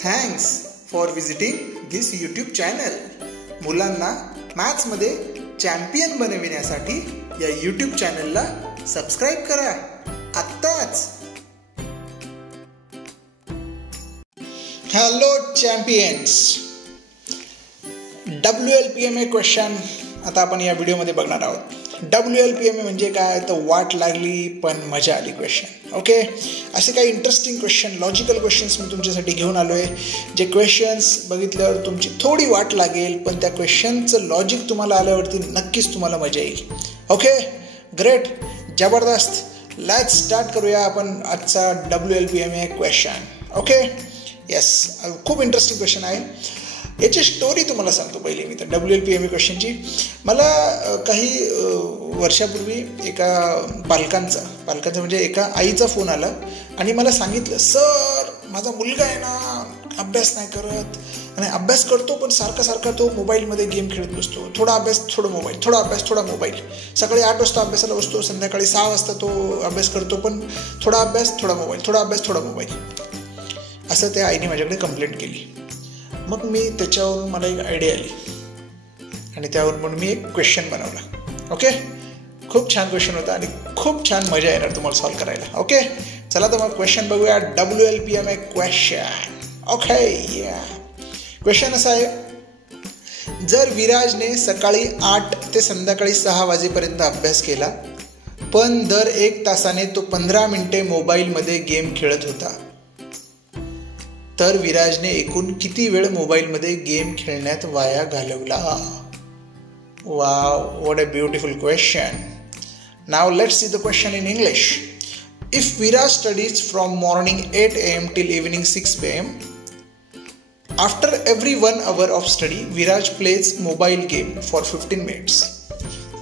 Thanks for visiting this YouTube channel. मुलांना मॅथ्समध्ये champion बनविण्यासाठी या यूट्यूब चॅनलला सबस्क्राईब करा आत्ताच. हॅलो चॅम्पियन्स, WLPMA क्वेश्चन आता आपण या व्हिडिओमध्ये बघणार आहोत. WLPMA म्हणजे काय तर वाट लागली पण मजा आली क्वेश्चन. ओके, असे काही इंटरेस्टिंग क्वेश्चन, लॉजिकल क्वेश्चन्स मी तुमच्यासाठी घेऊन आलो आहे. जे क्वेश्चन्स बघितल्यावर तुमची थोडी वाट लागेल पण त्या क्वेश्चनचं लॉजिक तुम्हाला आल्यावरती नक्कीच तुम्हाला मजा येईल. ओके, ग्रेट, जबरदस्त. लेट्स स्टार्ट करूया आपण आजचा WLPMA क्वेश्चन. ओके, येस, खूप इंटरेस्टिंग क्वेश्चन आहे. याची स्टोरी तुम्हाला सांगतो पहिले मी. तर WLPMA क्वेश्चनची मला काही वर्षापूर्वी एका पालकांचा म्हणजे एका आईचा फोन आला आणि मला सांगितलं, सर माझा मुलगा आहे ना अभ्यास नाही करत आणि अभ्यास करतो पण सारखा तो मोबाईलमध्ये गेम खेळत बसतो. थोडा अभ्यास थोडा मोबाईल, थोडा अभ्यास थोडा मोबाईल. सकाळी 8 वाजता अभ्यासाला बसतो, संध्याकाळी 6 वाजता तो अभ्यास करतो, पण थोडा अभ्यास थोडा मोबाईल, थोडा अभ्यास थोडा मोबाईल. असं त्या आईने माझ्याकडे कंप्लेंट केली. मग मी त्याच्यावरून मला एक आयडिया आली आणि त्यावरून म्हणून मी एक क्वेश्चन बनवला. ओके, खूप छान क्वेश्चन होता आणि खूप छान मजा येणार तुम्हाला सॉल्व करायला. ओके, चला तर मग क्वेश्चन बघूया. WLPMA question. ओके, क्वेश्चन असा आहे, जर विराजने सकाळी 8 ते संध्याकाळी 6 वाजेपर्यंत अभ्यास केला पण दर 1 तासाने तो 15 मिनिटे मोबाईलमध्ये गेम खेळत होता, तर विराजने एकूण किती वेळ मोबाईलमध्ये गेम खेळण्यात वाया घालवला? Wow, what a beautiful question. Now let's see the question in English. If Viraj studies from morning 8 AM till evening 6 PM, after every 1 hour of study, Viraj plays mobile game for 15 minutes.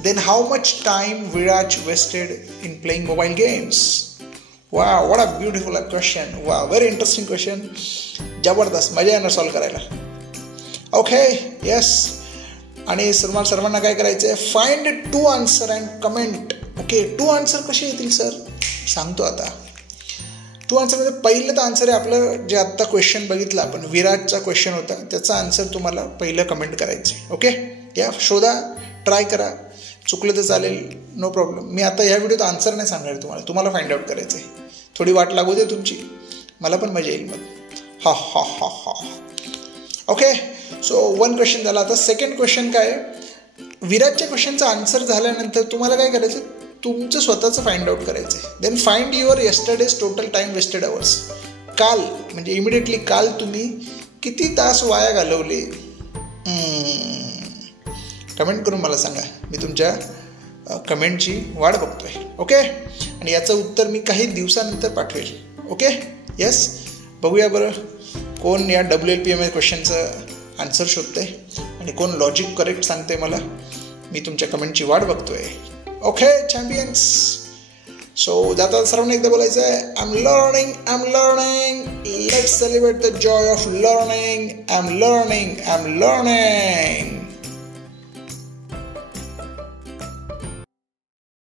Then how much time Viraj wasted in playing mobile games? Wow, what a beautiful question. Wow, very interesting question. जबरदस्त, मजा येणार solve करायला. Okay, yes. आणि सर्वांना काय करायचं आहे, find 2 answer and comment. Okay, 2 answer कसे येतील सर, सांगतो आता. 2 आन्सरमध्ये पहिलं तर आन्सर आहे आपलं जे आत्ता क्वेश्चन बघितलं आपण, विराजचा क्वेश्चन होता, त्याचा आन्सर तुम्हाला पहिलं कमेंट करायचं आहे. ओके, या शोधा, ट्राय करा, चुकलं तर चालेल, नो प्रॉब्लेम. मी आता ह्या व्हिडिओत आन्सर नाही सांगणार तुम्हाला फाइंड आउट करायचं आहे. थोडी वाट लागू दे तुमची, मला पण मजा येईल मग. हा. ओके, सो 1 क्वेश्चन झाला. आता सेकंड क्वेश्चन काय आहे, विराजच्या क्वेश्चनचा आन्सर झाल्यानंतर तुम्हाला काय करायचं, तुमचं स्वतःचं फाइंड आउट करायचं आहे. Then find your yesterday's total time wasted hours. काल म्हणजे इमिडिएटली काल तुम्ही किती तास वाया घालवले, कमेंट करून मला सांगा. मी तुमच्या कमेंटची वाट बघतोय. ओके, आणि याचं उत्तर मी काही दिवसानंतर पाठवेल. Okay, yes. बघूया बरं कोण या WLPMA क्वेश्चनचं आन्सर शोधतंय आणि कोण लॉजिक करेक्ट सांगते मला. मी तुमच्या कमेंटची वाट बघतोय. ओके चॅम्पियन्स, सो जाता सर्वांना एकदा बोलायचं आहे, I am learning. Let's celebrate the Joy of learning. I am learning.